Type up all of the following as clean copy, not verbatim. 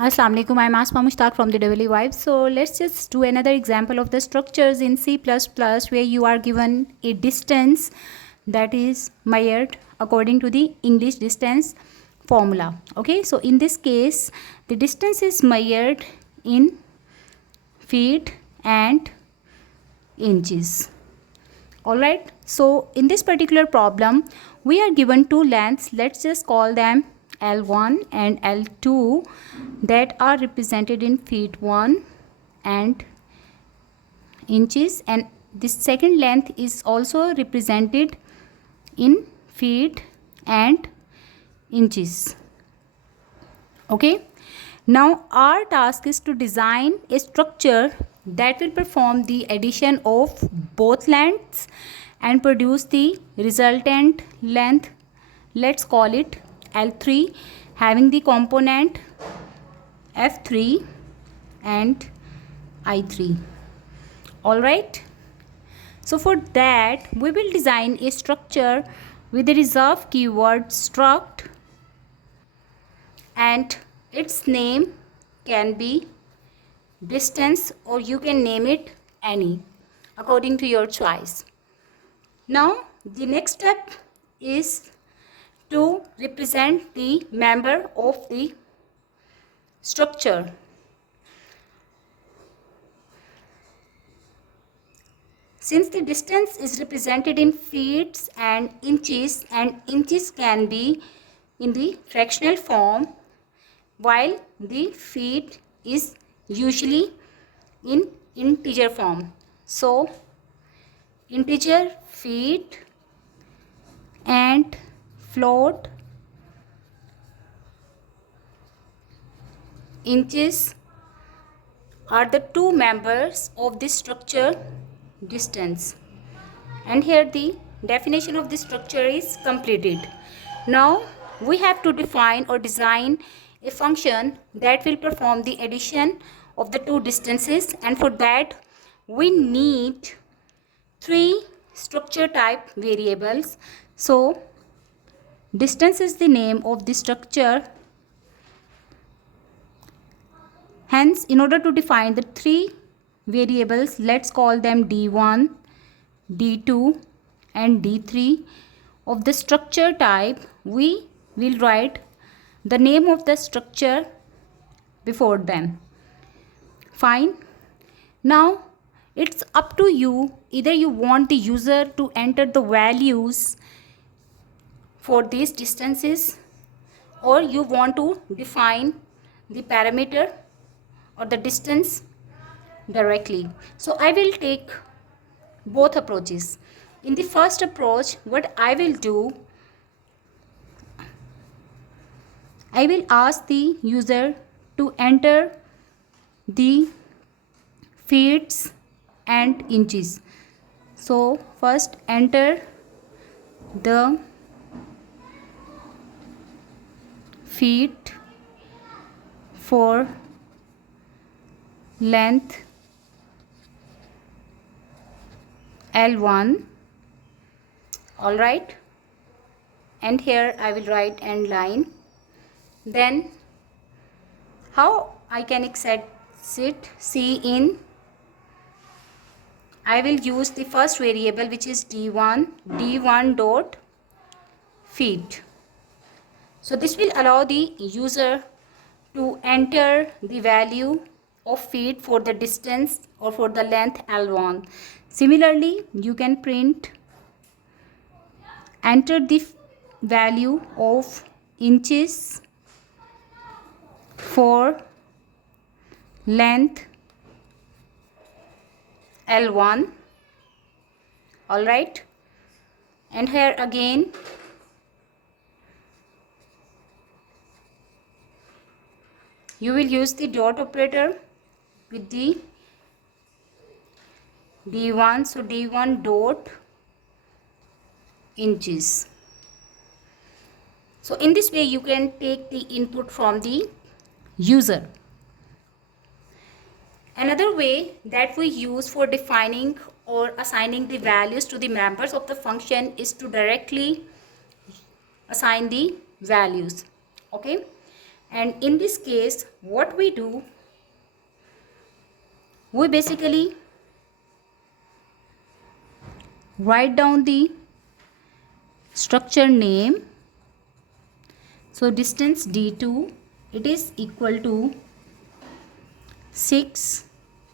Assalamu alaikum. I'm Asma Mushtaq from the Double Vibe. So let's just do another example of the structures in C++ where you are given a distance that is measured according to the English distance formula. Okay, so in this case the distance is measured in feet and inches. Alright, so in this particular problem we are given two lengths. Let's just call them L1 and L2 that are represented in feet 1 and inches, and this second length is also represented in feet and inches. Okay, now our task is to design a structure that will perform the addition of both lengths and produce the resultant length. Let's call it L3, having the component F3 and I3. Alright, so for that we will design a structure with the reserved keyword struct, and its name can be distance or you can name it any according to your choice. Now the next step is to represent the member of the structure. Since the distance is represented in feet and inches can be in the fractional form, while the feet is usually in integer form. So integer feet and float inches are the two members of this structure distance, and here the definition of this structure is completed. Now we have to define or design a function that will perform the addition of the two distances, and for that we need three structure type variables. So distance is the name of the structure. Hence, in order to define the three variables, let's call them D1, D2 and D3 of the structure type. We will write the name of the structure before them. Fine. Now it's up to you. Either you want the user to enter the values for these distances, or you want to define the parameter or the distance directly. So I will take both approaches. In the first approach, what I will do, I will ask the user to enter the feet and inches. So first enter the feet for length L1. All right, and here I will write end line. Then how I can access it? See, in I will use the first variable, which is d1 dot feet. So this will allow the user to enter the value of feet for the distance or for the length L1. Similarly, you can print enter the value of inches for length L1. All right, and here again you will use the dot operator with the D1. So D1 dot inches. So in this way you can take the input from the user. Another way that we use for defining or assigning the values to the members of the function is to directly assign the values. Okay, And in this case, what we do, we basically write down the structure name. So distance D2, it is equal to 6,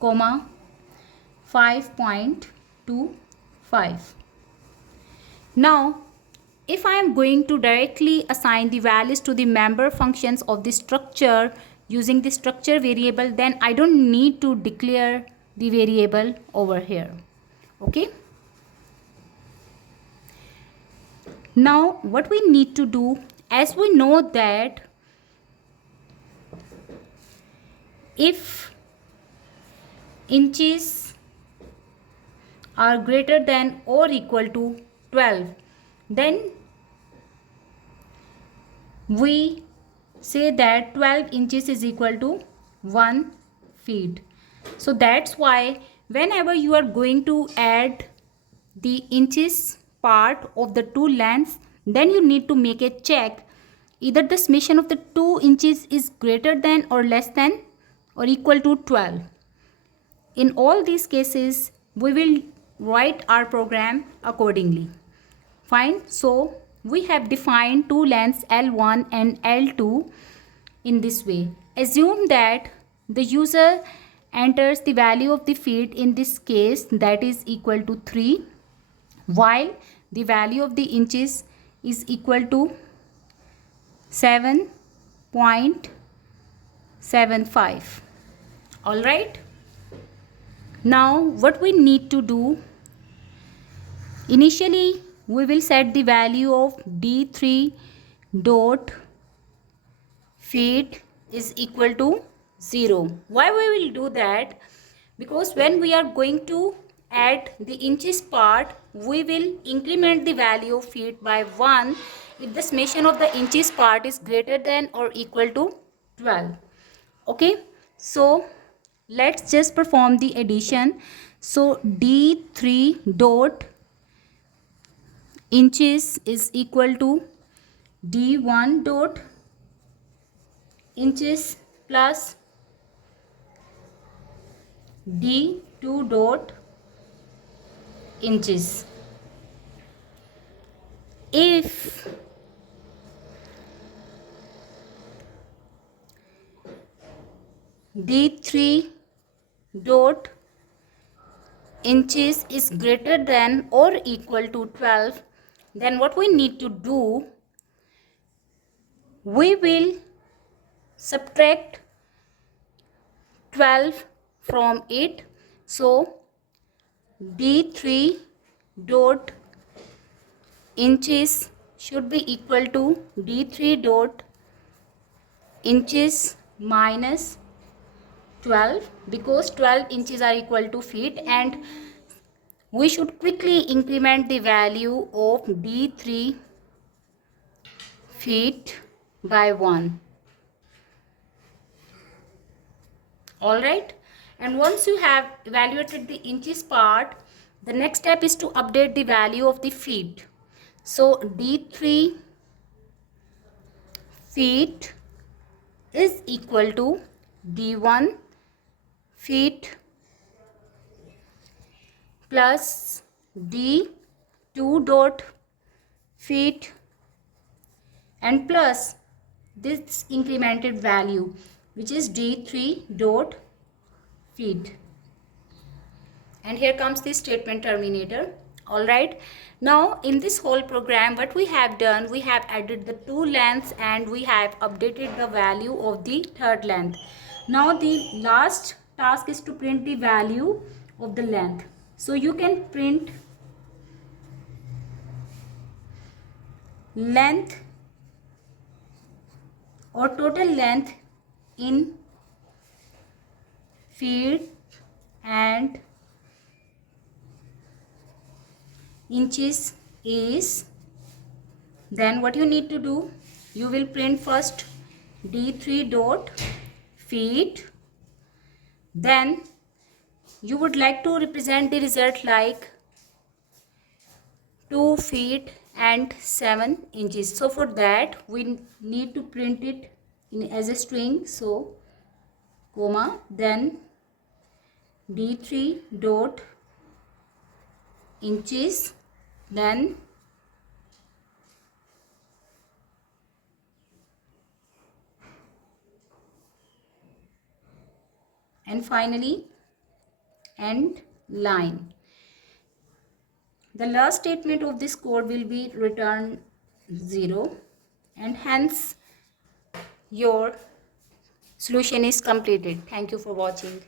5.25. Now, if I am going to directly assign the values to the member functions of the structure using the structure variable, then I don't need to declare the variable over here. Okay. Now, what we need to do, as we know that if inches are greater than or equal to 12, then we say that 12 inches is equal to 1 feet. So that's why whenever you are going to add the inches part of the two lengths, then you need to make a check either the summation of the 2 inches is greater than or less than or equal to 12. In all these cases, we will write our program accordingly. Fine. So we have defined two lengths L1 and L2 in this way. Assume that the user enters the value of the feet in this case, that is equal to 3, while the value of the inches is equal to 7.75. All right. Now what we need to do, initially we will set the value of D3 dot feet is equal to 0. Why we will do that? Because when we are going to add the inches part, we will increment the value of feet by 1 if the summation of the inches part is greater than or equal to 12. Okay, so let's just perform the addition. So D3 dot inches is equal to D1 dot inches plus D2 dot inches. If D3 dot inches is greater than or equal to 12, then what we need to do, we will subtract 12 from it. So D3 dot inches should be equal to D3 dot inches minus 12, because 12 inches are equal to feet, and we should quickly increment the value of D3 feet by 1. All right. And once you have evaluated the inches part, the next step is to update the value of the feet. So D3 feet is equal to D1 feet plus D2 dot feet and plus this incremented value, which is D3 dot feet. And here comes the statement terminator. All right. Now in this whole program, what we have done, we have added the two lengths and we have updated the value of the third length. Now the last task is to print the value of the length. So you can print length or total length in feet and inches is, then what you need to do, you will print first D3 dot feet, then you would like to represent the result like 2 feet and 7 inches. So for that we need to print it as a string, so comma, then d3 dot inches, then and finally end line. The last statement of this code will be return 0, and hence your solution is completed. Thank you for watching.